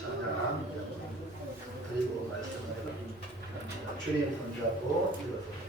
찬양 그리고 말씀을 주님 손잡고 일어서세요.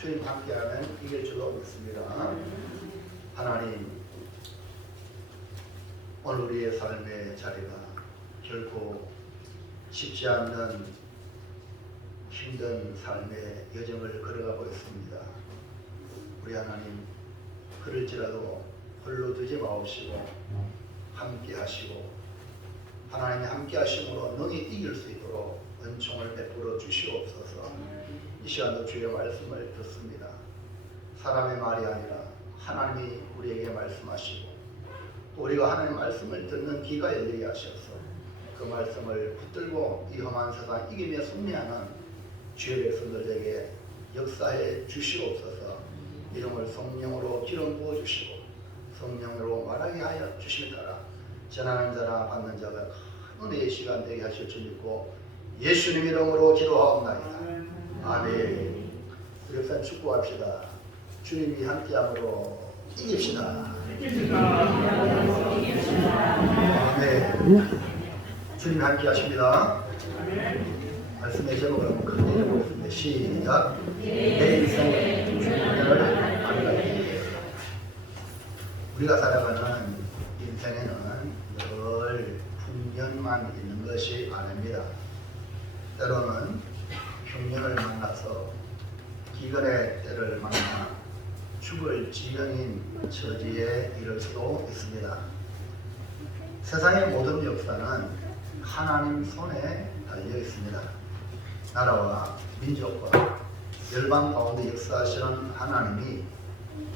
주님 함께하면 이길 줄로 믿습니다. 하나님, 오늘 우리의 삶의 자리가 결코 쉽지 않는 힘든 삶의 여정을 걸어가고 있습니다. 우리 하나님, 그럴지라도 홀로 두지 마옵시고 함께 하시고 하나님이 함께 하심으로 능히 이길 수 있도록 은총을 베풀어 주시옵소서. 이 시간도 주의 말씀을 듣습니다. 사람의 말이 아니라 하나님이 우리에게 말씀하시고 우리가 하나님의 말씀을 듣는 귀가 열리게 하셔서 그 말씀을 붙들고 이 험한 세상 이기며 승리하는 주의 백성들에게 역사해 주시옵소서. 이름을 성령으로 기름 부어 주시고 성령으로 말하게 하여 주심에 따라 전하는 자나 받는 자가 큰 은혜의 시간 되게 하실 줄 믿고 예수님 이름으로 기도하옵나이다. 아멘. 우리 역사 축구합시다. 주님이 함께함으로 이깁시다. 아멘. 주님 함께하십니다. 말씀의 제목을 한번 크게 해보겠습니다. 시작. 내 인생의 주님을 알아가기. 우리가 살아가는 인생에는 늘 풍년만 있는 것이 아닙니다. 때로는 흉년을 만나서 기근의 때를 만나 죽을 지경인 처지에 이를 수도 있습니다. 세상의 모든 역사는 하나님 손에 달려 있습니다. 나라와 민족과 열방 가운데 역사하시는 하나님이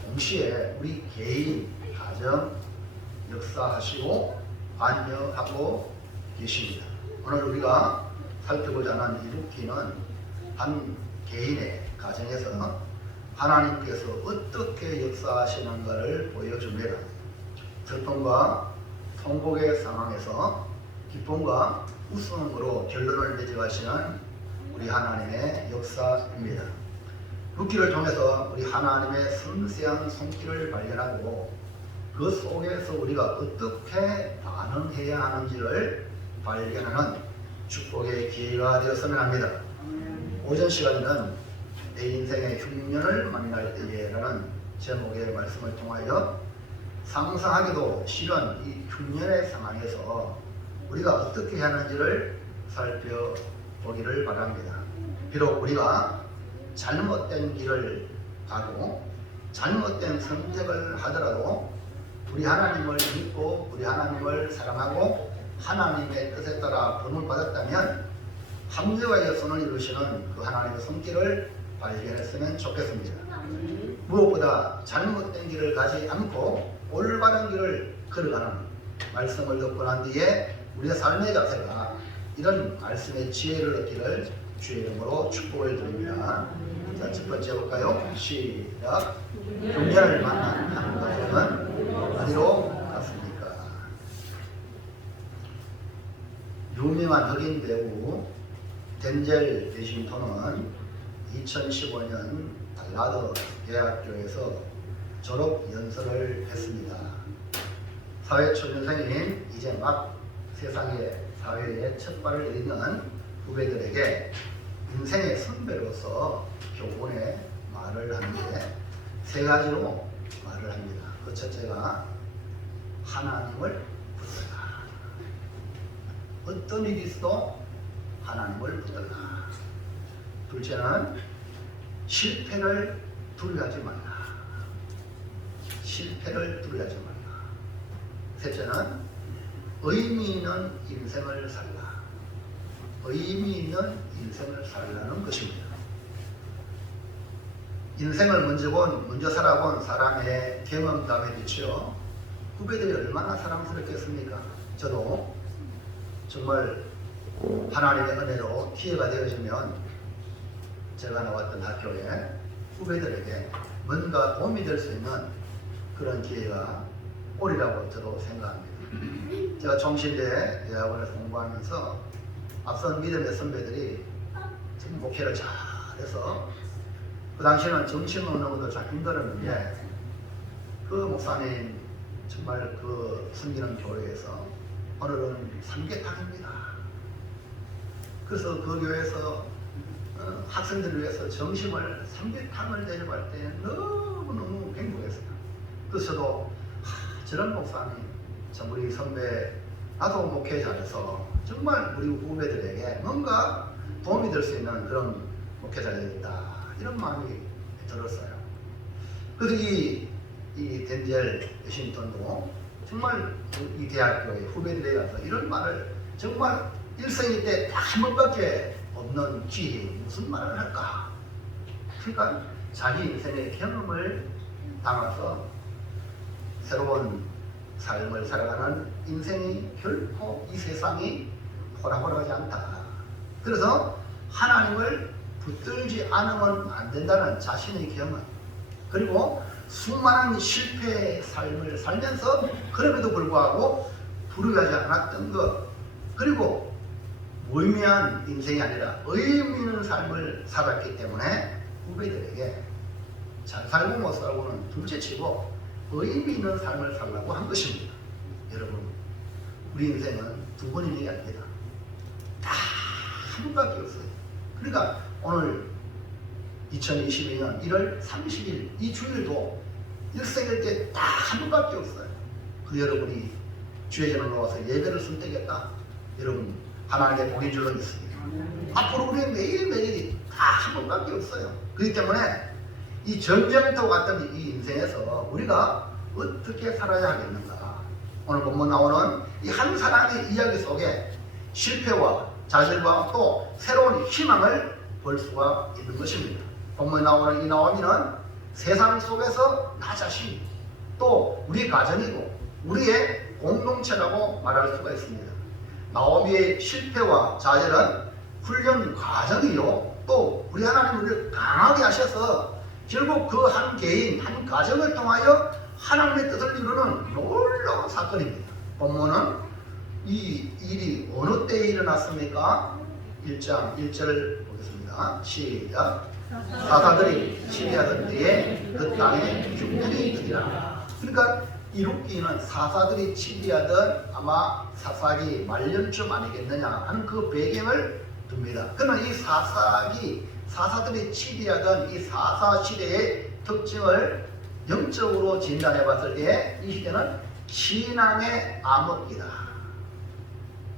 동시에 우리 개인, 가정 역사하시고 관여하고 계십니다. 오늘 우리가 살펴보자 하는 이 룻기는 한 개인의 가정에서 하나님께서 어떻게 역사하시는가를 보여줍니다. 슬픔과 통곡의 상황에서 기쁨과 웃음으로 결론을 맺어가시는 우리 하나님의 역사입니다. 룻기를 통해서 우리 하나님의 섬세한 손길을 발견하고 그 속에서 우리가 어떻게 반응해야 하는지를 발견하는 축복의 기회가 되었으면 합니다. 오전 시간에는 내 인생의 흉년을 만날 때에라는 제목의 말씀을 통하여 상상하기도 싫은 이 흉년의 상황에서 우리가 어떻게 해야 하는지를 살펴보기를 바랍니다. 비록 우리가 잘못된 길을 가고 잘못된 선택을 하더라도 우리 하나님을 믿고 우리 하나님을 사랑하고 하나님의 뜻에 따라 본을 받았다면 함대와 손을 이루시는 그 하나님의 손길을 발견했으면 좋겠습니다. 무엇보다 잘못된 길을 가지 않고 올바른 길을 걸어가는 말씀을 듣고 난 뒤에 우리의 삶의 자세가 이런 말씀의 지혜를 얻기를 주의 이름으로 축복을 드립니다. 자, 첫 번째 볼까요? 시작. 흉년을 만난 한 가정은 어디로 갔습니까? 유명한 흑인 배우 덴젤 워싱턴은 2015년 달라드 대학교에서 졸업 연설을 했습니다. 사회초년생인 이제 막 세상에 사회에 첫 발을 내딛는 후배들에게 인생의 선배로서 교훈의 말을 하는데 세 가지로 말을 합니다. 그 첫째가 하나님을 붙들라. 어떤 일이 있어도 하나님을 붙들라. 둘째는 실패를 두려워하지 말라. 실패를 두려워하지 말라. 셋째는 의미 있는 인생을 살라. 의미 있는 인생을 살라는 것입니다. 인생을 먼저 살아본 사람의 경험담에 비추어 후배들이 얼마나 사랑스럽겠습니까? 저도 정말 하나님의 은혜로 기회가 되어지면 제가 나왔던 학교에 후배들에게 뭔가 도움이 될 수 있는 그런 기회가 오리라고 저도 생각합니다. 제가 종신대 대학원에서 공부하면서 앞선 믿음의 선배들이 지금 목회를 잘해서 그 당시에는 정신 먹는 것도 참 힘들었는데 그 목사님 정말 그 섬기는 교회에서 오늘은 삼계탕입니다. 그래서 그 교회에서 학생들을 위해서 점심을 삼계탕을 대접할 때 너무너무 행복했어요. 그래서 저도 저런 목사님 참 우리 선배 나도 목회 잘해서 정말 우리 후배들에게 뭔가 도움이 될 수 있는 그런 목회자가 되겠다 이런 마음이 들었어요. 그래서 이 덴젤 워싱턴도 정말 이 대학교의 후배들에 가서 이런 말을 정말 일생일 때 딱 한 번밖에 없는 기회에 무슨 말을 할까? 그러니까 자기 인생의 경험을 담아서 새로운 삶을 살아가는 인생이 결코 이 세상이 호락호락하지 않다. 그래서 하나님을 붙들지 않으면 안 된다는 자신의 경험, 그리고 수많은 실패의 삶을 살면서 그럼에도 불구하고 두려워하지 않았던 것, 그리고 무의미한 인생이 아니라 의미 있는 삶을 살았기 때문에 후배들에게 잘 살고 못 살고는 둘째치고 의미 있는 삶을 살라고 한 것입니다. 여러분, 우리 인생은 두 번의 일이 아닙니다. 다 한 번밖에 없어요. 그러니까 오늘 2022년 1월 30일 이 주일도 일생일 때 딱 한 번밖에 없어요. 그 여러분이 주의 전으로 와서 예배를 선택했다. 여러분 하나님의 복인 줄로 믿습니다. 앞으로 우리는 매일매일이 다 한 번밖에 없어요. 그렇기 때문에 이 전쟁터 같은 이 인생에서 우리가 어떻게 살아야 하겠는가. 오늘 본문 나오는 이 한 사람의 이야기 속에 실패와 자질과 또 새로운 희망을 볼 수가 있는 것입니다. 본문에 나오는 이 나오미는 세상 속에서 나 자신, 또 우리 가정이고 우리의 공동체라고 말할 수가 있습니다. 나오미의 실패와 좌절은 훈련 과정이요, 또 우리 하나님 우리를 강하게 하셔서 결국 그 한 개인, 한 가정을 통하여 하나님의 뜻을 이루는 놀라운 사건입니다. 본문은 이 일이 어느 때에 일어났습니까? 1장 1절 보겠습니다. 시작. 사사들이 치리하던 때에 그 땅에 흉년이 있으리라. 그러니까 이루기는 사사들이 치리하던 아마 사사기 말년쯤 아니겠느냐 하는 그 배경을 둡니다. 그러나 이 사사들이 치리하던 이 사사 시대의 특징을 영적으로 진단해 봤을 때 이 시대는 신앙의 암흑기다.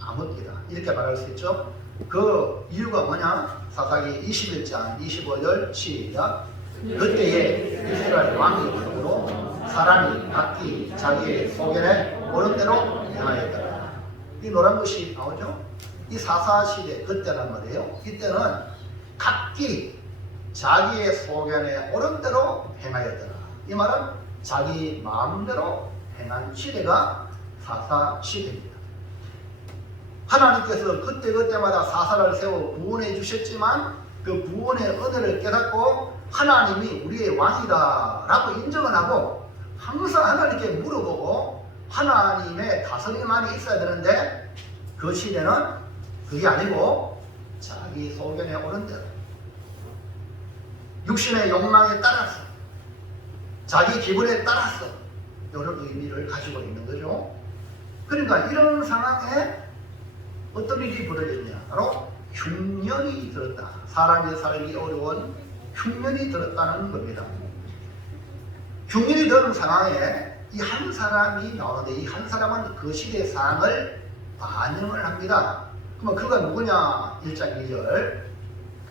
암흑기다. 이렇게 말할 수 있죠. 그 이유가 뭐냐? 사사기 21장 25절 시작. 그때에 이스라엘 왕의 이름으로 사람이 각기 자기의 소견에 옳은 대로 행하였더라. 이 노란 것이 나오죠. 이 사사시대 그때란 말이에요. 이때는 각기 자기의 소견에 옳은 대로 행하였더라. 이 말은 자기 마음대로 행한 시대가 사사시대입니다. 하나님께서 그때그때마다 사사를 세워 구원해 주셨지만 그 구원의 은혜를 깨닫고 하나님이 우리의 왕이다 라고 인정을 하고 항상 하나님께 물어보고 하나님의 다스림만이 있어야 되는데 그 시대는 그게 아니고 자기 소견에 오른 대로 육신의 욕망에 따라서 자기 기분에 따라서 이런 의미를 가지고 있는 거죠. 그러니까 이런 상황에 어떤 일이 벌어졌냐? 바로 흉년이 들었다. 사람이 살기 어려운 흉년이 들었다는 겁니다. 흉년이 들은 상황에 이 한 사람이 나오는데 이 한 사람은 그 시대의 상황을 반영을 합니다. 그러면 그가 누구냐? 1장 2절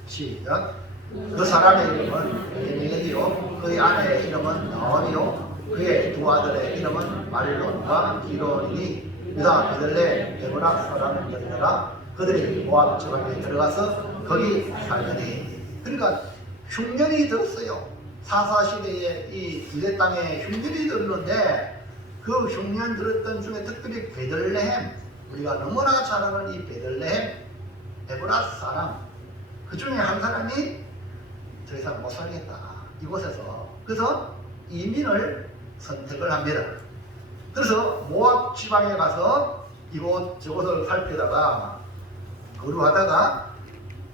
시작. 그 사람의 이름은 엘리멜렉이요 그의 아내의 이름은 나오미요 그의 두 아들의 이름은 말론과 기론이니 유다 베들레 에브라 사람들이더라. 그들이 모압 지방에 들어가서 거기 살더니. 그러니까 흉년이 들었어요. 사사시대에 이 유대 땅에 흉년이 들었는데 그 흉년 들었던 중에 특별히 베들레헴, 우리가 너무나 잘 아는 이 베들레헴 에브라 사람, 그 중에 한 사람이 더 이상 못 살겠다 이곳에서. 그래서 이민을 선택을 합니다. 그래서 모압 지방에 가서 이곳 저곳을 살피다가 거루하다가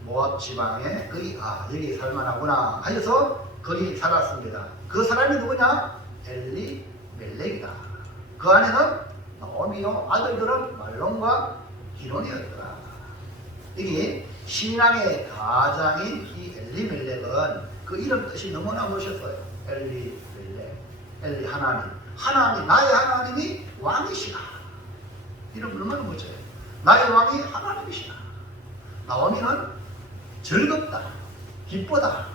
모압 지방에 여기 살만하구나 하여서 거기 살았습니다. 그 사람이 누구냐? 엘리멜렉이다. 그 안에는 나오미요 아들들은 말론과 기론이었더라. 이게 신앙의 가장인 이 엘리멜렉은 그 이름 뜻이 너무나 멋있어요. 엘리멜렉, 엘리 하나님, 하나님, 나의 하나님이 왕이시다. 이름 얼마나 멋져요. 나의 왕이 하나님이시다. 나오미는 즐겁다, 기쁘다,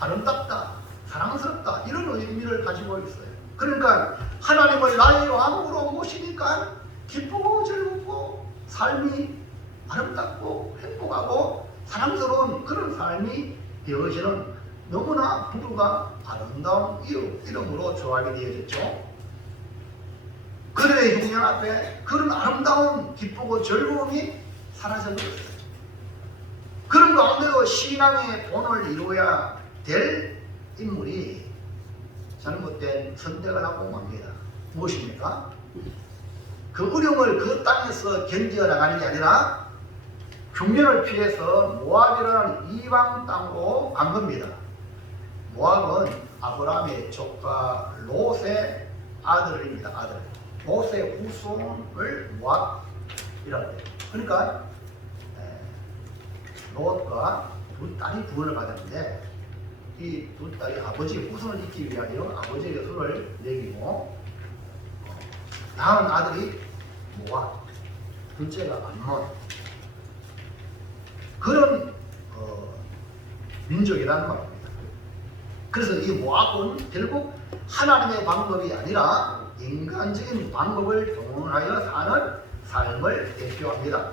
아름답다, 사랑스럽다 이런 의미를 가지고 있어요. 그러니까 하나님을 나의 왕으로 모시니까 기쁘고 즐겁고 삶이 아름답고 행복하고 사랑스러운 그런 삶이 되어지는 너무나 부부가 아름다운 이름으로 조합이 되어졌죠. 그들의 흉년 앞에 그런 아름다운 기쁘고 즐거움이 사라져버렸어요. 그런 가운데도 신앙의 본을 이루어야 될 인물이 잘못된 선택을 하고 맙니다. 무엇입니까? 그 어려움을 그 땅에서 견디어 나가는 게 아니라 흉년을 피해서 모압이라는 이방 땅으로 간 겁니다. 모압은 아브라함의 조카 롯의 아들입니다. 아들. 롯의 후손을 모압이라고 해요. 그러니까 롯과 두 딸이 구원을 받았는데 이 두 딸이 아버지의 후손을 잇기 위하여 아버지에게 손을 내기고 낳은 아들이 모압, 둘째가 암몬, 그런 민족이라는 말입니다. 그래서 이 모압은 결국 하나님의 방법이 아니라 인간적인 방법을 동원하여 사는 삶을 대표합니다.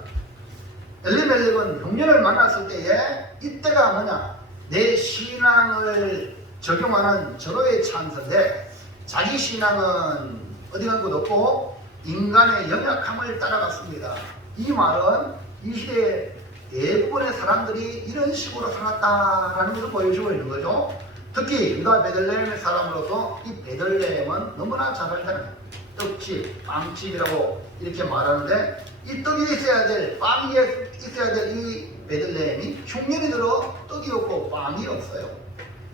엘리멜렉은 흉년을 만났을 때에 이때가 뭐냐? 내 신앙을 적용하는 절호의 찬스인데 자기 신앙은 어디 간 곳 없고 인간의 연약함을 따라갔습니다. 이 말은 이 시대에 대부분의 사람들이 이런 식으로 살았다라는 것을 보여주고 있는 거죠. 특히 유다 베들레헴의 사람으로서 이 베들레헴은 너무나 잘 알잖아요. 떡집, 빵집이라고 이렇게 말하는데 이 떡이 있어야 될, 빵이 있어야 될 이 베들레헴이 흉년이 들어 떡이 없고 빵이 없어요.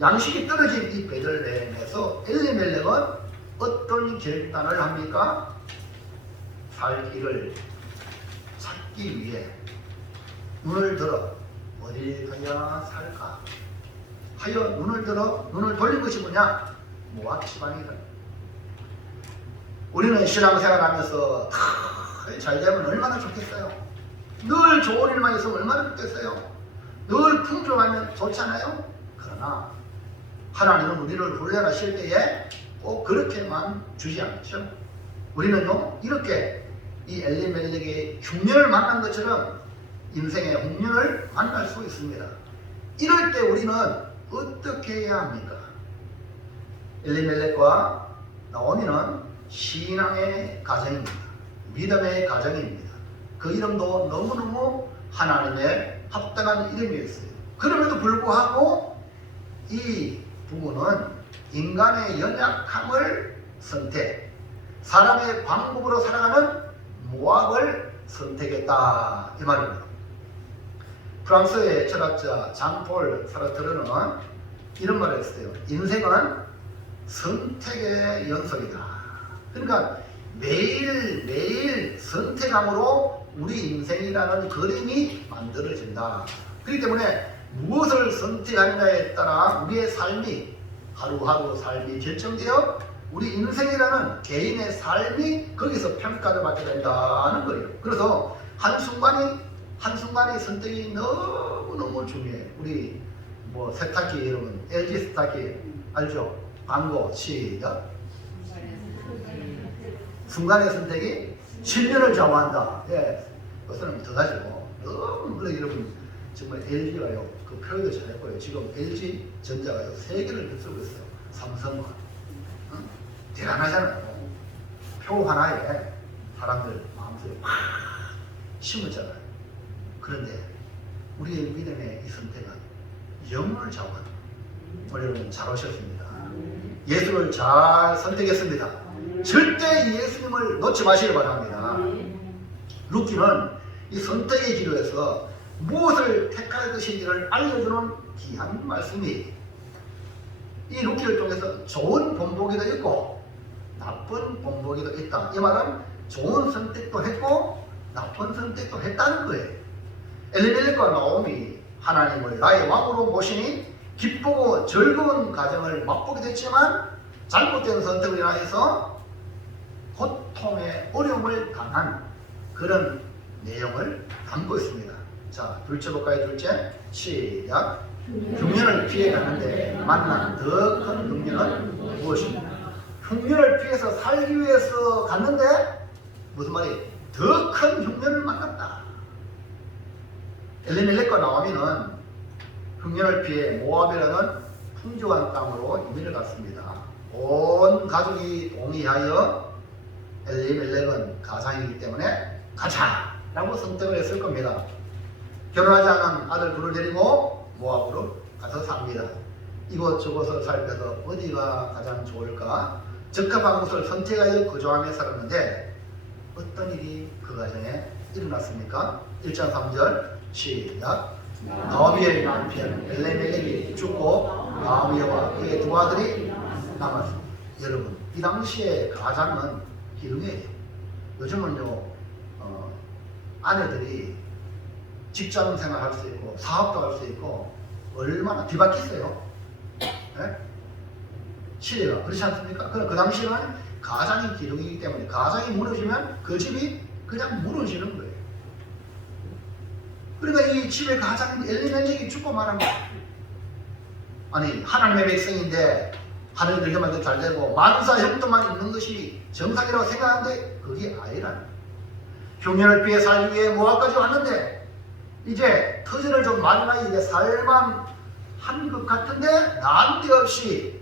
양식이 떨어진 이 베들레헴에서 엘리멜렉은 어떤 결단을 합니까? 살 길을 찾기 위해 눈을 들어 어디 가야 살까 하여 눈을 들어 눈을 돌린 것이 뭐냐? 모압 지방이다. 우리는 신앙생활하면서 잘 되면 얼마나 좋겠어요. 늘 좋은 일만 있으면 얼마나 좋겠어요. 늘 풍족하면 좋잖아요. 그러나 하나님은 우리를 훈련하실 때에 꼭 그렇게만 주지 않죠. 우리는요 이렇게 이 엘리멜렉의 흉년을 만난 것처럼 인생의 흉년을 만날 수 있습니다. 이럴 때 우리는 어떻게 해야 합니까? 엘리멜렉과 나오미는 신앙의 가정입니다. 믿음의 가정입니다. 그 이름도 너무너무 하나님의 합당한 이름이었어요. 그럼에도 불구하고 이 부부는 인간의 연약함을 선택, 사람의 방법으로 살아가는 모압을 선택했다 이 말입니다. 프랑스의 철학자 장폴 사르트르는 이런 말을 했어요. 인생은 선택의 연속이다. 그러니까 매일매일 선택함으로 우리 인생이라는 그림이 만들어진다. 그렇기 때문에 무엇을 선택하느냐에 따라 우리의 삶이 하루하루 삶이 결정되어 우리 인생이라는 개인의 삶이 거기서 평가를 받게 된다는 거예요. 그래서 한순간의 선택이 너무너무 중요해요. 우리 뭐 세탁기 여러분 LG 세탁기 알죠? 광고 시작. 순간의 선택이 10년을 좌우한다. 예, 그것은 더 가지고 너무 그래 여러분 정말 LG가요 그 표현도 잘했고요. 지금 LG 전자가요 3개를 휩쓸고 있어요. 삼성과 대단하잖아요. 표 하나에 사람들 마음속에 팍 심었잖아요. 그런데 우리의 믿음의 이 선택은 영혼을 좌우한다. 여러분 잘 오셨습니다. 예수를 잘 선택했습니다. 절대 예수님을 놓지 마시기 바랍니다. 루키는 이 선택의 기로에서 무엇을 택할 것인지를 알려주는 귀한 말씀이 이 루키를 통해서 좋은 본보기도 있고 나쁜 본보기도 있다. 이 말은 좋은 선택도 했고 나쁜 선택도 했다는 거예요. 엘리멜렉과 나오미 하나님을 나의 왕으로 모시니 기쁘고 즐거운 가정을 맛보게 됐지만 잘못된 선택을 인하여서 고통의 어려움을 당한 그런 내용을 담고 있습니다. 자, 둘째 볼까요? 둘째 시작. 흉년을 피해 가는데 만난 더 큰 흉년은 무엇입니까? 흉년을 피해서 살기 위해서 갔는데 무슨 말이? 더 큰 흉년을 만났다. 엘리멜렉과 나오미는 흉년을 피해 모압이라는 풍족한 땅으로 이민을 갔습니다. 온 가족이 동의하여 엘리멜렉은 가장이기 때문에 가자 라고 선택을 했을 겁니다. 결혼하지 않은 아들 둘을 데리고 모압으로 가서 삽니다. 이곳저곳을 살펴서 어디가 가장 좋을까 적합한 곳을 선택하여 거주하며 살았는데 어떤 일이 그 가정에 일어났습니까? 1장 3절 시작. 나오미의 남편 엘리멜렉이 죽고 나오미와 그의 두 아들이 남았습니다. 여러분 이 당시에 가장은 기능이에요. 요즘은요 아내들이 직장 생활할 수 있고 사업도 할 수 있고 얼마나 뒤바뀌었어요. 네? 시대가 그렇지 않습니까? 그럼 그 당시에는 가장이 기둥이기 때문에 가장이 무너지면 그 집이 그냥 무너지는 거예요. 그러니까 이 집의 가장 엘리멜렉이 죽고 말한 거예요. 아니 하나님의 백성인데 하늘이 그렇게만 더 잘 되고 만사 형통만 있는 것이 정상이라고 생각하는데 그게 아니라는 거예요. 흉년을 피해 살기 위해 모압까지 왔는데 이제 터전을 좀 만나야 이제 살만 한 것 같은데 난데없이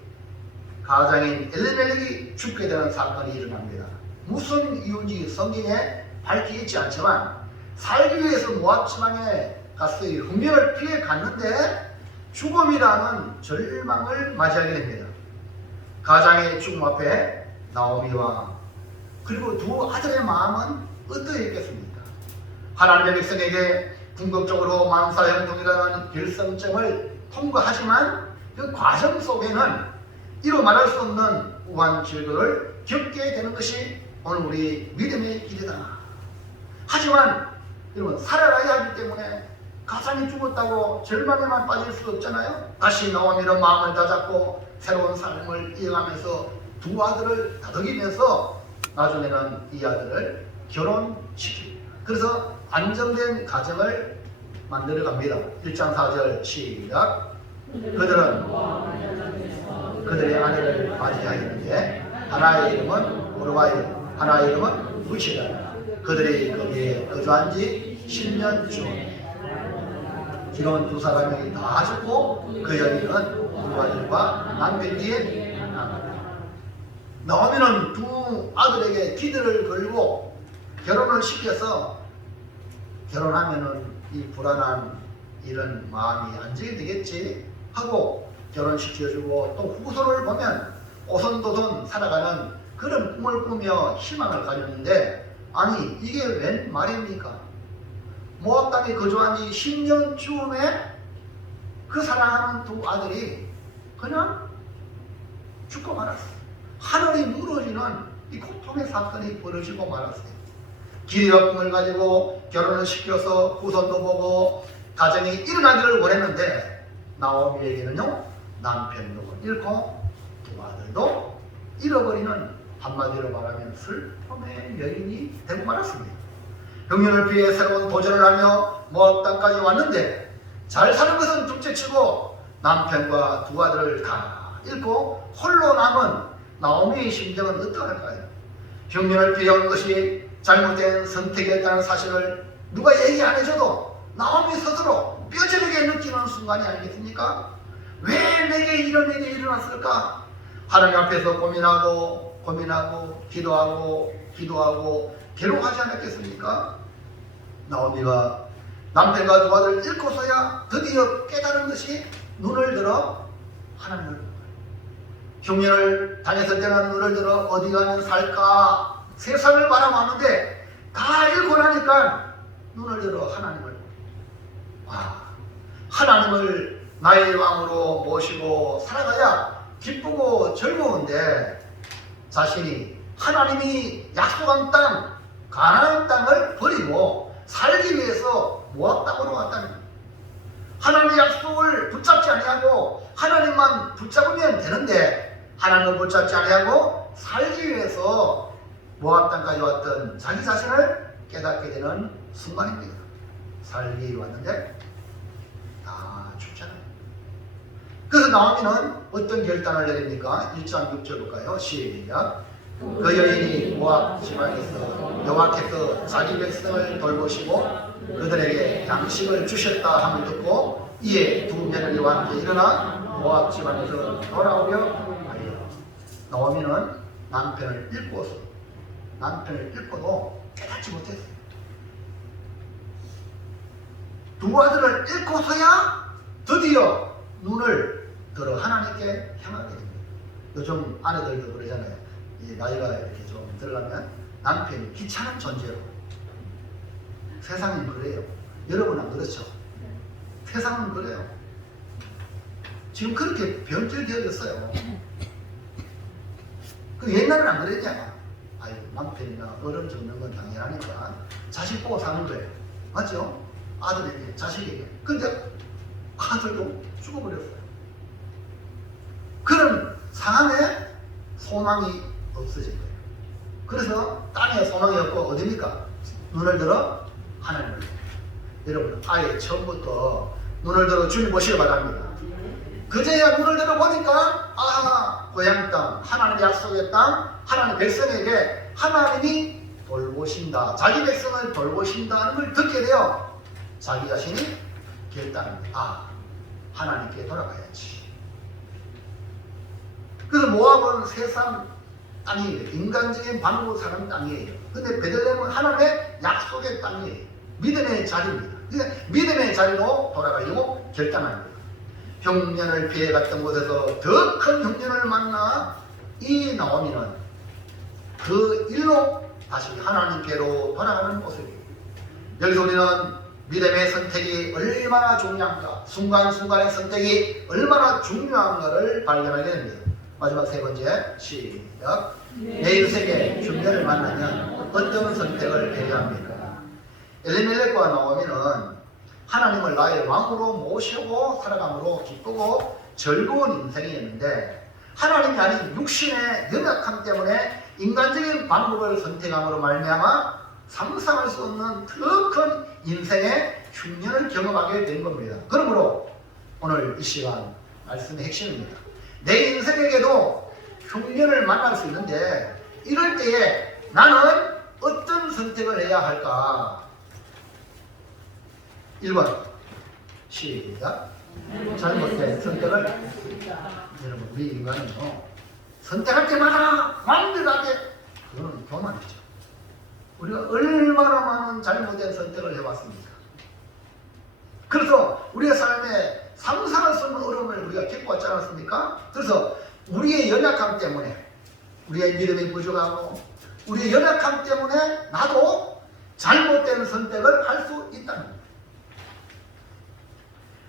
가장인 엘리멜렉이 죽게 되는 사건이 일어납니다. 무슨 이유인지 성경에 밝히 있지 않지만 살기 위해서 모압 지방에 갔어요. 흉년을 피해 갔는데 죽음이라는 절망을 맞이하게 됩니다. 가장의 죽음 앞에 나오미와 그리고 두 아들의 마음은 어떠했겠습니까? 하나님의 백성에게 궁극적으로 만사형통이라는 결성점을 통과하지만 그 과정 속에는 이루 말할 수 없는 우한 질거를 겪게 되는 것이 오늘 우리 믿음의 길이다. 하지만 여러분 살아가야 하기 때문에 가장이 죽었다고 절망에만 빠질 수 없잖아요. 다시 나오미는 마음을 다잡고 새로운 삶을 이어가면서 두 아들을 다독이면서 나중에는 이 아들을 결혼시킵니다. 그래서 안정된 가정을 만들어 갑니다. 1장 4절 시작. 그들은 그들의 아내를 맞이하였는데 하나의 이름은 오르바이 하나의 이름은 루시다. 그들이 거기에 거주한 지 10년쯤 기로운 두 사람이 다 죽고 그 여인은 두 아들과 남편 뒤에 남았다. 나오미는 두 아들에게 기대를 걸고 결혼을 시켜서 결혼하면은 이 불안한 이런 마음이 안정이 되겠지 하고 결혼시켜주고 또 후손을 보면 오손도손 살아가는 그런 꿈을 꾸며 희망을 가졌는데 아니 이게 웬 말입니까? 모압 땅에 거주한 지 10년쯤에 그 사랑하는 두 아들이 그냥 죽고 말았어요. 하늘이 무너지는 이 고통의 사건이 벌어지고 말았어요. 길이와 꿈을 가지고 결혼을 시켜서 후손도 보고 가정이 일어나기를 원했는데 나오미에게는요 남편도 잃고 두 아들도 잃어버리는 한마디로 말하면 슬픔의 여인이 되고 말았습니다. 흉년을 피해 새로운 도전을 하며 모압 땅까지 왔는데 잘 사는 것은 둘째치고 남편과 두 아들을 다 잃고 홀로 남은 나오미의 심정은 어떠할까요? 흉년을 피해 온 것이 잘못된 선택이었다는 사실을 누가 얘기 안 해줘도 나오미 스스로 뼈저리게 느끼는 순간이 아니겠습니까? 왜 내게 이런 일이 일어났을까? 하나님 앞에서 고민하고 기도하고 괴로워하지 않았겠습니까? 나오미가 남편과 두 아들을 잃고서야 드디어 깨달은 것이 눈을 들어 하나님을 보고 흉년을 당했을 때는 눈을 들어 어디 가면 살까 세상을 바라봤는데 다 잃고 나니까 눈을 들어 하나님을 하나님을 나의 왕으로 모시고 살아가야 기쁘고 즐거운데 자신이 하나님이 약속한 땅 가나안 땅을 버리고 살기 위해서 모압 땅으로 왔다는 거예요. 하나님의 약속을 붙잡지 아니하고 하나님만 붙잡으면 되는데 하나님을 붙잡지 아니하고 살기 위해서 모압 땅까지 왔던 자기 자신을 깨닫게 되는 순간입니다. 살기 왔는데 다 죽잖아요. 그래서 나오미는 어떤 결단을 내립니까? 1장 6절 볼까요? 시작. 그 여인이 모압 지방에서 여호와께서 자기 백성을 돌보시고 그들에게 양식을 주셨다 함을 듣고 이에 두 며느리와 함께 일어나 모압 지방에서 돌아오려 하여 나오미는 남편을 잃고도 깨닫지 못했어요. 두 아들을 잃고서야 드디어 눈을 들어 하나님께 향하게 됩니다. 요즘 아내들도 그러잖아요. 이 나이가 이렇게 좀 들어가면 남편이 귀찮은 존재로. 세상은 그래요. 여러분은 그렇죠? 세상은 그래요. 지금 그렇게 변질되어졌어요. 그 옛날에는 안 그랬냐? 아유, 남편이나 어른 죽는 건 당연하니까 자식 보고 사는 거예요. 맞죠? 아들에게, 자식에게. 근데 아들도 죽어버렸어요. 그런 상황에 소망이 없어진 거예요. 그래서 땅에 소망이 없고 어디입니까? 눈을 들어 하나님을. 여러분 아예 처음부터 눈을 들어 주님 보시기 바랍니다. 그제야 눈을 들어 보니까 고향 땅, 하나님의 약속의 땅, 하나님 백성에게 하나님이 돌보신다, 자기 백성을 돌보신다는 걸 듣게 돼요. 자기 자신이 결단합니다. 하나님께 돌아가야지. 그래서 모압은 세상 땅이에요. 인간적인 방법으로 사는 땅이에요. 근데 베들레헴은 하나님의 약속의 땅이에요. 믿음의 자리입니다. 그러니까 믿음의 자리로 돌아가려고 결단합니다. 흉년을 피해갔던 곳에서 더 큰 흉년을 만나 이 나오미는 그 일로 다시 하나님께로 돌아가는 모습이에요. 여기서 우리는 믿음의 선택이 얼마나 중요한가, 순간순간의 선택이 얼마나 중요한가를 발견하게 됩니다. 마지막 세 번째, 시작. 내 인생에 흉년을 만나면 어떤 선택을 해야 합니까? 엘리멜렉과 나오미는 하나님을 나의 왕으로 모시고 살아감으로 기쁘고 즐거운 인생이었는데, 하나님이 아닌 육신의 연약함 때문에 인간적인 방법을 선택함으로 말미암아 상상할 수 없는 더 큰 인생의 흉년을 경험하게 된 겁니다. 그러므로 오늘 이 시간 말씀의 핵심입니다. 내 인생에게도 흉년을 만날 수 있는데, 이럴 때에 나는 어떤 선택을 해야 할까? 1번 시작. 잘못된 선택을. 여러분, 우리 인간은요, 선택할 때마다 완벽하게, 그거는 교만이죠. 우리가 얼마나 많은 잘못된 선택을 해왔습니까? 그래서 우리의 삶에 상상할 수 없는 어려움을 우리가 겪어왔지 않았습니까? 그래서 우리의 연약함 때문에, 우리의 믿음이 부족하고 우리의 연약함 때문에 나도 잘못된 선택을 할 수 있다는 겁니다.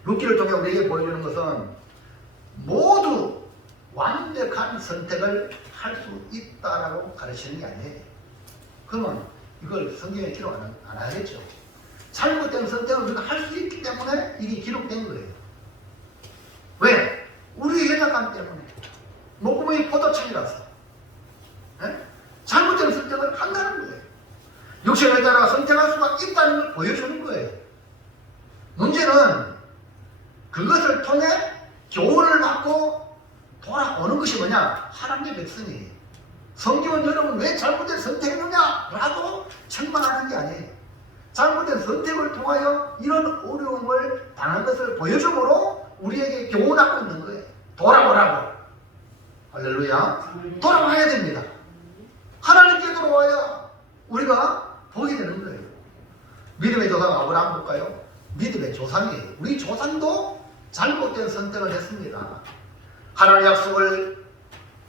룻기를 통해 우리에게 보여주는 것은 모두 완벽한 선택을 할 수 있다라고 가르치는 게 아니에요. 그러면 이걸 성경에 기록 안 하겠죠. 잘못된 선택을 우리가 할 수 있기 때문에 이게 기록된 거예요. 왜? 우리의 연약함 때문에. 목구멍이 포도청이라서. 네? 잘못된 선택을 한다는 거예요. 육신을 따라 선택할 수가 있다는 걸 보여주는 거예요. 문제는 그것을 통해 교훈을 받고 돌아오는 것이 뭐냐? 하나님의 백성이에요. 성경은 여러분 왜 잘못된 선택했느냐? 라고 책망하는 게 아니에요. 잘못된 선택을 통하여 이런 어려움을 당한 것을 보여줌으로 우리에게 교훈하고 있는 거예요. 돌아오라고. 할렐루야. 돌아와야 됩니다. 하나님께 돌아와야 우리가 보게 되는 거예요. 믿음의 조상 아브라함 볼까요? 믿음의 조상이에요. 우리 조상도 잘못된 선택을 했습니다. 하나님의 약속을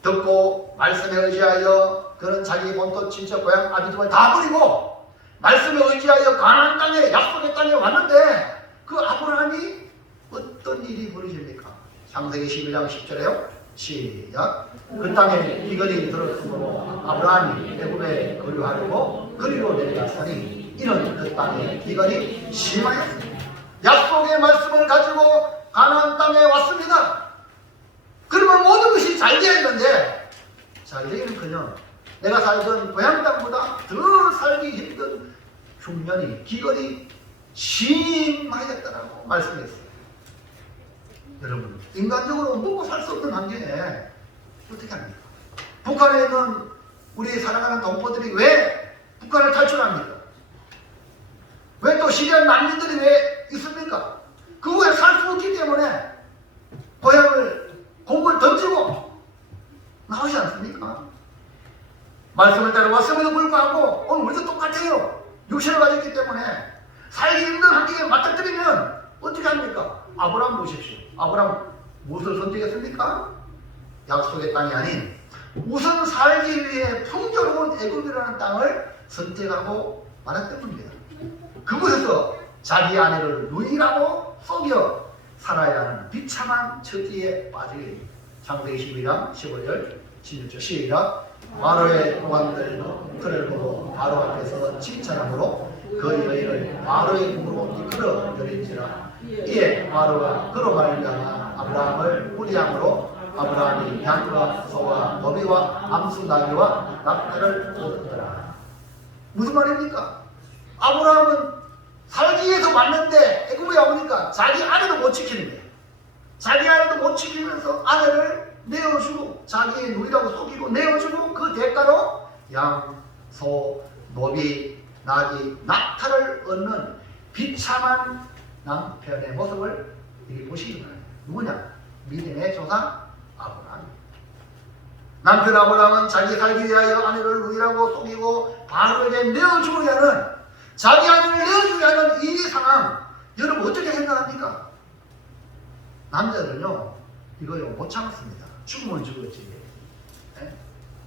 듣고 말씀에 의지하여 그는 자기 본토 친척 고향 아비집을 다 버리고 말씀에 의지하여 가나안 땅에, 약속의 땅에 왔는데, 그 아브라함이 어떤 일이 벌어집니까? 창세기 11장 10절에요. 시작. 그 땅에 비걸이 들었으므로 아브라함이 애굽에 거류하려고 그리로 내려갔으니 이는 그 땅에 비걸이 심하였습니다. 약속의 말씀을 가지고 가나안 땅에 왔습니다. 그러면 모든 것이 잘 되어 있는데, 잘 되기는커녕 내가 살던 고향 땅보다 더 살기 힘든 흉년이, 기근이 심하였다라고 말씀했어요. 여러분, 인간적으로 먹고 살 수 없는 환경에 어떻게 합니까? 북한에 있는 우리 사랑하는 동포들이 왜 북한을 탈출합니까? 왜 또 시리안 난민들이 왜 있습니까? 그거에 살 수 없기 때문에 고향을, 공을 던지고 나오지 않습니까? 말씀을 따라왔음에도 불구하고 오늘 우리도 똑같아요. 육신을 가졌기 때문에 살기 힘든 환경에 맞닥뜨리면 어떻게 합니까? 아브라함 보십시오. 아브라함 무엇을 선택했습니까? 약속의 땅이 아닌 우선 살기 위해 풍요로운 애굽이라는 땅을 선택하고 말았던 겁니다. 그곳에서 자기 아내를 누이라고 속여 살아야 하는 비참한 처지에 빠지게 됩니다. 창세기 12장 15절 16절 시작. 바로의 공안들도 그를 보고 바로 앞에서 칭찬함으로 그 여인을 바로의 궁으로 이끌어 들인지라. 이에 바로가 그로 말미암아 아브라함을 우리양으로 아브라함이 양과 소와 너비와 암수 나귀와 낙타를 얻었더라. 무슨 말입니까? 아브라함은 살기 위해서 왔는데 애굽에 와보니까 자기 아내도 못 지키는 거예요. 자기 아내도 못 지키면서 아내를 내어주고 자기의 누이라고 속이고 내어주고 그 대가로 양, 소, 노비, 나귀, 낙타를 얻는 비참한 남편의 모습을 이렇게 보시기 바랍니다. 누구냐? 믿음의 조상 아브라함. 남편 아브라함은 자기 살기 위하여 아내를 루이라고 속이고 바로에게 내어주기 위하는, 자기 아내를 내어주기 위하는 이 상황, 여러분 어떻게 생각합니까? 남자들은요 이거요 못 참았습니다. 죽으면 죽었지,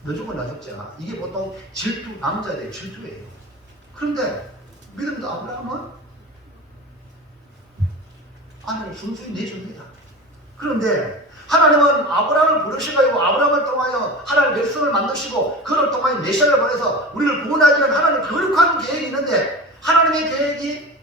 너 죽고 나 죽자, 이게 보통 질투, 남자들의 질투예요. 그런데 믿음도 아브라함은 아내를 순순히 내줍니다. 그런데 하나님은 아브라함을 부르셔가지고 아브라함을 통하여 하나님 백성을 만드시고 그를 통하여 메시아를 보내서 우리를 구원하기 위한 하나님의 거룩한 계획이 있는데, 하나님의 계획이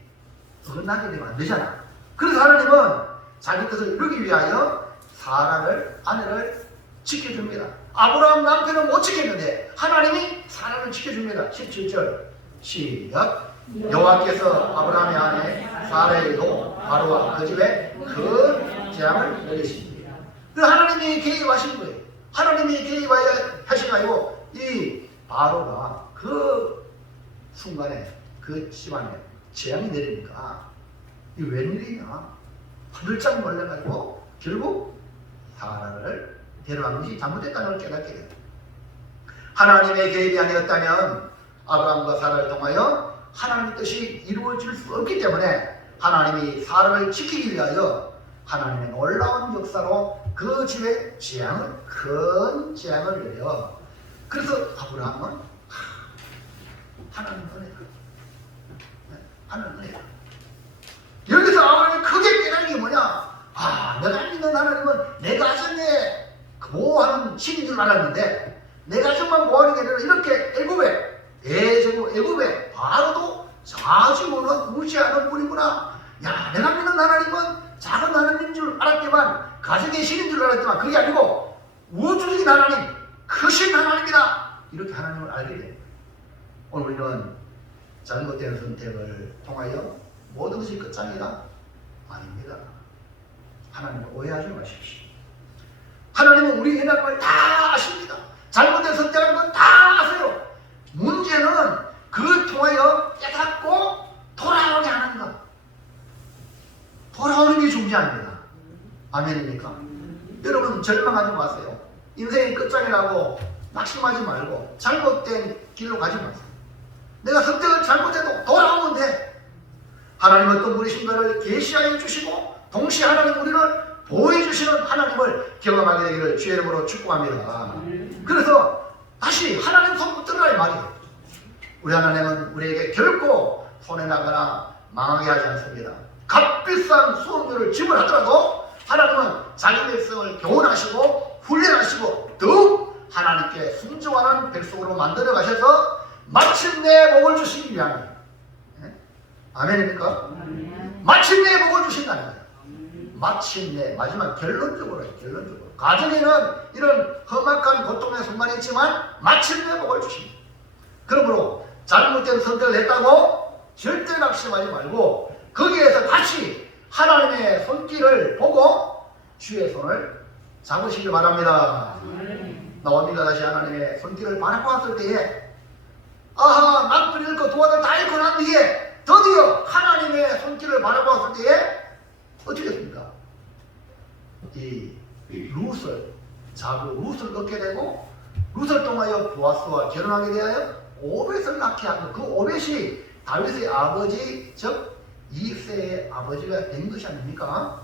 어긋나게 되면 안 되잖아. 그래서 하나님은 자기 뜻을 이루기 위하여 사라를, 아내를 지켜줍니다. 아브라함 남편은 못 지켰는데 하나님이 사라를 지켜줍니다. 17절 시작. 여호와께서 아브라함의 아내 사라의 동 바로와 그 집에 큰 재앙을 내리십니다. 그 하나님이 개입하신 거예요. 하나님이 개입하신 거고, 이 바로가 그 순간에 그 집안에 재앙이 내리니까 이 웬일이냐, 화들짝 놀라가지고 결국 사라를 데려간 것이 잘못됐다는 걸 깨닫게 됩니다. 하나님의 개입이 아니었다면 아브라함과 사라를 통하여 하나님의 뜻이 이루어질 수 없기 때문에 하나님이 사라를 지키기 위하여 하나님의 놀라운 역사로 그 집에 재앙을, 큰 재앙을 내려. 그래서 아브라함은 하나님 은혜다, 하나님 은혜다. 여기서 아브라함이 크게 깨달은 게 뭐냐? 내가 믿는 하나님은 내가 전에 보호하는 신인 줄 알았는데, 내가 정말 보호하는 게 아니라 이렇게 애굽에 바로도 자주모는 무시하는 분이구나. 야, 내가 믿는 하나님은 작은 하나님인 줄 알았지만, 가정의 신인 줄 알았지만 그게 아니고 우주적인 하나님, 크신 하나님이다, 이렇게 하나님을 알게 됩니다. 오늘 우리는 잘못된 선택을 통하여 모든 것이 끝장이다? 아닙니다. 하나님을 오해하지 마십시오. 하나님은 우리 연약함을 다 아십니다. 잘못된 선택하는 건 다 아세요. 문제는 그걸 통하여 깨닫고 돌아오게 하는 것, 돌아오는 게 중요합니다. 아멘입니까? 여러분 절망하지 마세요. 인생의 끝장이라고 낙심하지 말고 잘못된 길로 가지 마세요. 내가 선택을 잘못해도 돌아오면 돼. 하나님은 또 우리 신가를 계시하여 주시고 동시에 하나님 우리를 보여주시는 하나님을 경험하게 되기를 주의 이름으로 축복합니다. 그래서 다시 하나님 손 붙들어라 이 말이에요. 우리 하나님은 우리에게 결코 손해나거나 망하게 하지 않습니다. 값비싼 수업료를 지불하더라도 하나님은 자기 백성을 교훈하시고 훈련하시고 더욱 하나님께 순종하는 백성으로 만들어 가셔서 마침내 복을 주시기 위함이에요. 아멘입니까? 마침내 복을 주신다는 거예요. 마침내, 마지막 결론적으로. 가정에는 이런 험악한 고통의 순간이 있지만 마침내 복을 주십니다. 그러므로 잘못된 선택을 했다고 절대 낙심하지 말고 거기에서 다시 하나님의 손길을 보고 주의 손을 잡으시기 바랍니다. 나오미가 다시 하나님의 손길을 바라보았을 때에 남편이 잃고 두 아들 다 잃고 난 뒤에 드디어 하나님의 손길을 바라보았을 때에 어떻게 됐습니까? 이 룻을 얻게 되고 룻을 통하여 보아스와 결혼하게 되하여 오벳을 낳게 하고, 그 오벳이 다윗의 아버지 즉 이세의 아버지가 된 것이 아닙니까?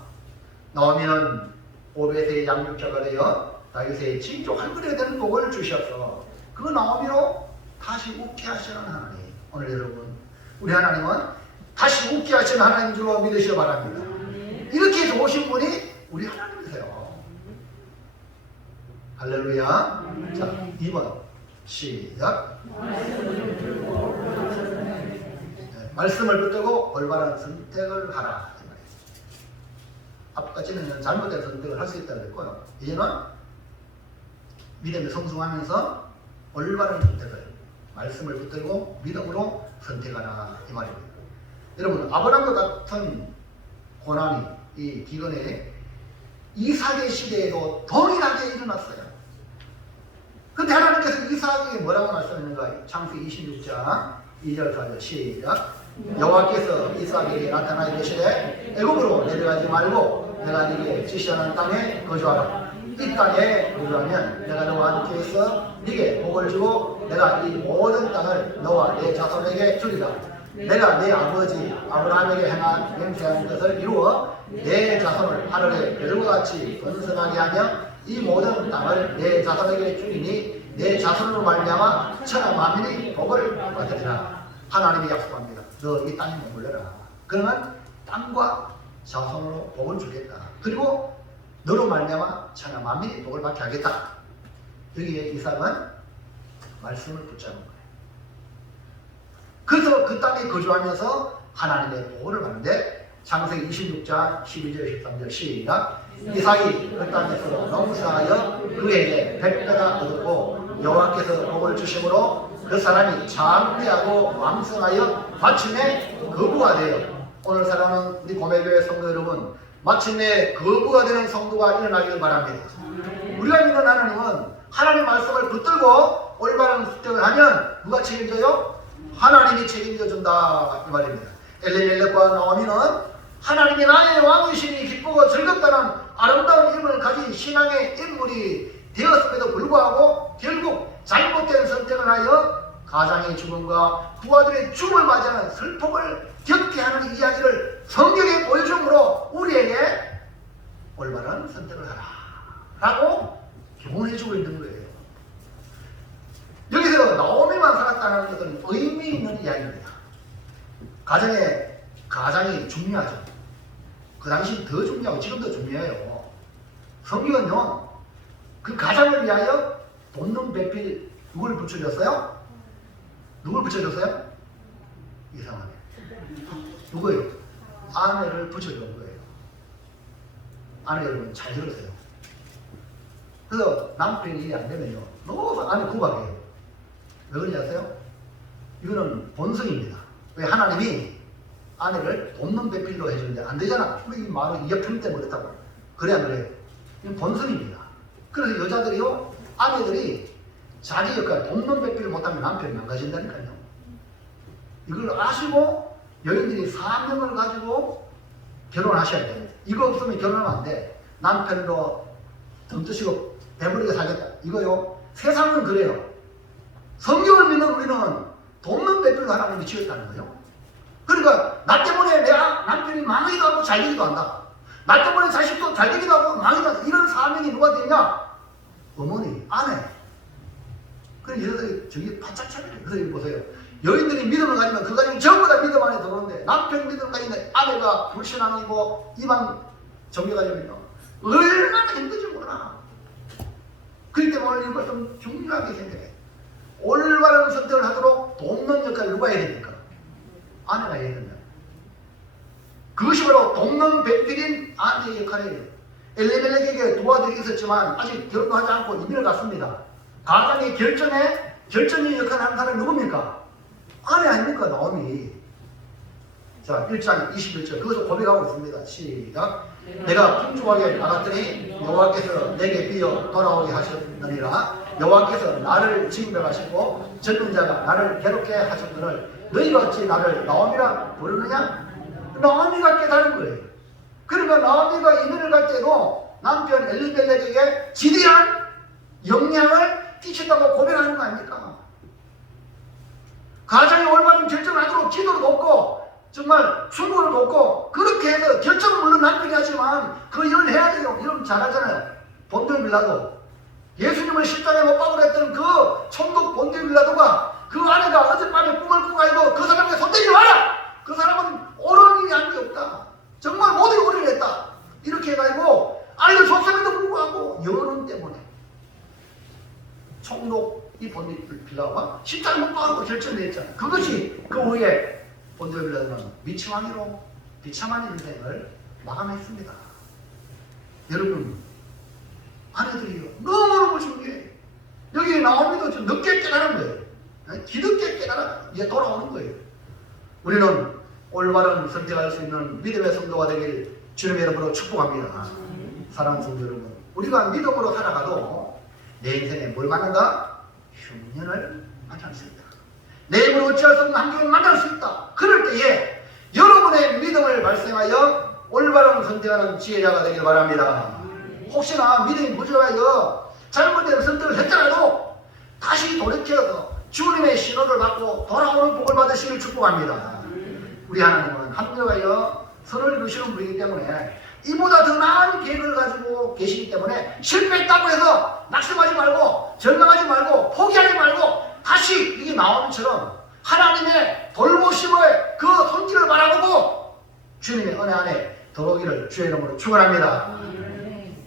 나오미는 오벳의 양육자가 되어 다윗의 친족 할머니가 되는 복을 주셔서 그 나오미로 다시 웃게 하시는 하나님. 오늘 여러분 우리 하나님은 다시 웃게 하시는 하나님인 줄로 믿으시기 바랍니다. 이렇게 좋으신 분이 우리 하나님이세요. 할렐루야. 자, 2번 시작. 말씀을 붙들고 올바른 선택을 하라. 앞까지는 잘못된 선택을 할 수 있다고 했고요. 이제는 믿음에 성숙하면서 올바른 선택을, 말씀을 붙들고 믿음으로 선택하라 이 말입니다. 여러분 아브라함과 같은 고난이 이 기근에 이삭의 시대에도 동일하게 일어났어요. 근데 하나님께서 이삭에게 뭐라고 말씀하는가? 창세기 26장 2절 4절 시작. 여호와께서 이삭에게 나타나 이르시되 애굽으로 내려가지 말고 내가 네게 지시하는 땅에 거주하라. 이 땅에 거주하면 내가 너와 함께 있어 네게 복을 주고 내가 이 모든 땅을 너와 내 자손에게 주리라. 내가 내 아버지 아브라함에게 행한 맹세한 것을 이루어 내 자손을 하늘의 별과 같이 번성하게 하며 이 모든 땅을 내 자손에게 주리니 내 자손으로 말미암아 천하 만민이 복을 받으리라. 하나님이 약속합니다. 너 이 땅에 머물러라. 그러면 땅과 자손으로 복을 주겠다. 그리고 너로 말미암아 천하 만민이 복을 받게 하겠다. 여기에 이삭은 말씀을 붙잡은 거예요. 그래서 그 땅에 거주하면서 하나님의 복을 받는데 창세기 26장 12절 13절 시작. 이삭이 그 땅에서 농사하여 그에게 100배가 얻었고 여호와께서 복을 주심으로 그 사람이 장대하고 왕성하여 마침내 거부가 되어 오늘 사랑하는 우리 고매교회 성도 여러분, 마침내 거부가 되는 성도가 일어나기를 바랍니다. 우리가 믿는 하나님은 하나님의 말씀을 붙들고 올바른 습득을 하면 누가 책임져요? 하나님이 책임져 준다 이 말입니다. 엘리멜렉과 나오미는 하나님이 나의 왕이시니 기쁘고 즐겁다는 아름다운 이름을 가진 신앙의 인물이 되었음에도 불구하고 결국 잘못된 선택을 하여 가장의 죽음과 부하들의 죽음을 맞이하는 슬픔을 겪게 하는 이야기를 성경에 보여주므로 우리에게 올바른 선택을 하라 라고 교훈해주고 있는 거예요. 여기서 나오미만 살았다는 것은 의미 있는 이야기입니다. 가장이 중요하죠. 그 당시 더 중요하고 지금도 중요해요. 성경은요, 그 가장을 위하여 돕는 배필 누굴 붙여줬어요? 누굴 붙여줬어요? 이상하네. 누구예요? 아내를 붙여준 거예요. 아내 여러분 잘 들으세요. 그래서 남편이 일이 안 되면요, 너무 아내 구박해요. 왜 그러지 아세요? 이거는 본성입니다. 왜 하나님이 아내를 돕는 배필로 해주는데 안 되잖아. 이 말은 이어품 때문에 그렇다고. 그래 안 그래요? 이건 본성입니다. 그래서 여자들이요, 아내들이 자기 역할 돕는 배필을 못하면 남편이 망가진다니까요. 이걸 아시고 여인들이 사명을 가지고 결혼하셔야 돼요. 이거 없으면 결혼하면 안 돼. 남편도 등 뜨시고 배부르게 살겠다. 이거요, 세상은 그래요. 성경을 믿는 우리는 돕는 배필로 하나님이 지었다는 거예요. 그러니까 나 때문에 내가 남편이 망하기도 하고 잘 되기도 한다. 나 때문에 자식도 잘 되기도 하고 망하기도 한다. 이런 사명이 누가 되냐? 어머니, 아내. 그래서 여자들이 저기 바짝 차려요. 그래서 보세요. 여인들이 믿음을 가지면 그 가정이 전부 다 믿음 안에 들어오는데 남편 믿음을 가지는데 아내가 불신앙이고 이방 정교가지면요 얼마나 힘든지 몰라. 그렇기 때문에 오늘 이걸 좀 중요하게 생각해. 올바른 선택을 하도록 돕는 역할을 누가 해야 됩니까? 아내가 해야 된다. 그것이 바로 돕는 배필인 아내의 역할이에요. 엘리멜렉에게 두 아들이 있었지만 아직 결혼도 하지 않고 이민을 갔습니다. 가장의 결정의 역할을 하는 사람이 누굽니까? 아내 아닙니까? 나오미. 자, 1장 21절 그것을 고백하고 있습니다. 시작. 내가 풍족하게 나갔더니 여호와께서 내게 비어 돌아오게 하셨느니라. 여호와께서 나를 징벌하시고 젊은 자가 나를 괴롭게 하셨거늘 너희가 어찌 나를 나오미라 부르느냐? 나오미가 깨달은 거예요. 그러니까 나오미가 이민을 갈 때도 남편 엘리멜렉에게 지대한 영향을 끼친다고 고백하는 거 아닙니까? 가장이 올바른 결정을 하도록 기도를 돕고 정말 충고를 돕고 그렇게 해서 결정은 물론 남편이 하지만 그 일을 해야 돼요. 이러면 잘하잖아요. 본디오 빌라도 예수님을 십자가에 못 박으랬던 그 총독 본디오 빌라도가 그 아내가 어젯밤에 꿈을 꾸고 가지고 그 사람에게 손대지 마라! 그 사람은 옳은 일이 한 게 없다. 정말 모든 오리를 했다. 이렇게 해가지고 알려줬음에도 불구하고 여론 때문에 총독 이 본디오 빌라도가 십자가에 못 박고 결정됐잖아요. 그것이 그 후에 본디오 빌라도는 미치왕이로 비참한 인생을 마감했습니다. 여러분, 아내들이요 너무너무 중요해요. 여기 나오미도 좀 늦게 깨달은 거예요. 뒤늦게 깨달아 이제 돌아오는 거예요. 우리는 올바른 선택할 수 있는 믿음의 성도가 되길 주님의 이름으로 축복합니다. 사랑하는 성도 여러분, 우리가 믿음으로 살아가도 내 인생에 뭘 만난다? 흉년을 만날 수 있다. 내 힘으로 어찌할 수 없는 환경을 만들 수 있다. 그럴 때에 여러분의 믿음을 발생하여 올바른 선택하는 지혜자가 되길 바랍니다. 혹시나 믿음이 부족하여 잘못된 선택을 했더라도 다시 돌이켜서 주님의 신호를 받고 돌아오는 복을 받으시길 축복합니다. 우리 하나님은 합력하여 선을 이루시는 분이기 때문에 이보다 더 나은 계획을 가지고 계시기 때문에 실패했다고 해서 낙심하지 말고 절망하지 말고 포기하지 말고 다시 이게 나오는처럼 하나님의 돌보심의 그 손길을 바라보고 주님의 은혜 안에 들어오기를 주의 이름으로 축원합니다.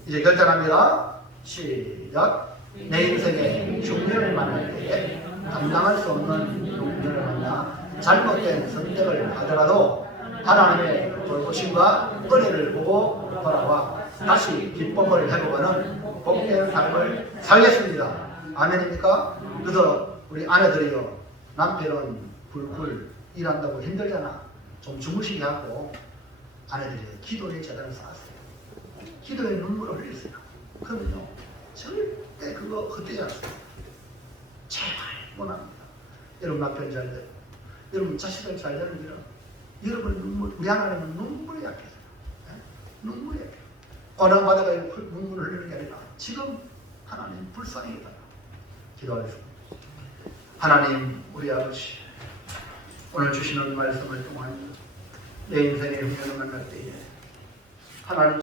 이제 결단합니다. 시작. 내 인생에 중년을 만날 때에 감당할 수 없는 중년을 만나 잘못된 선택을 하더라도 하나님의 돌보심과 은혜를 보고 돌아와 다시 기쁨을 회복하는 복된 삶을 살겠습니다. 아멘입니까? 그래서 우리 아내들이요, 남편은 굴굴 일한다고 힘들잖아. 좀 주무시게 하고 아내들이 기도의 재단을 쌓았어요. 기도의 눈물을 흘렸어요. 그러면요 절대 그거 헛되지 않았어요. 제발 원합니다. 여러분 남편 잘 되고 여러분 자식들 잘 되는 일은 여러분 눈물, 우리 하나님은 눈물이 약해서요. 눈물이 약해요. 권한받아가 눈물을 흘리는 게 아니라 지금 하나님 불쌍히 해달라 기도하겠습니다. 하나님 우리 아버지, 오늘 주시는 말씀을 통하여 내 인생의 흉년을 만날 때에 하나님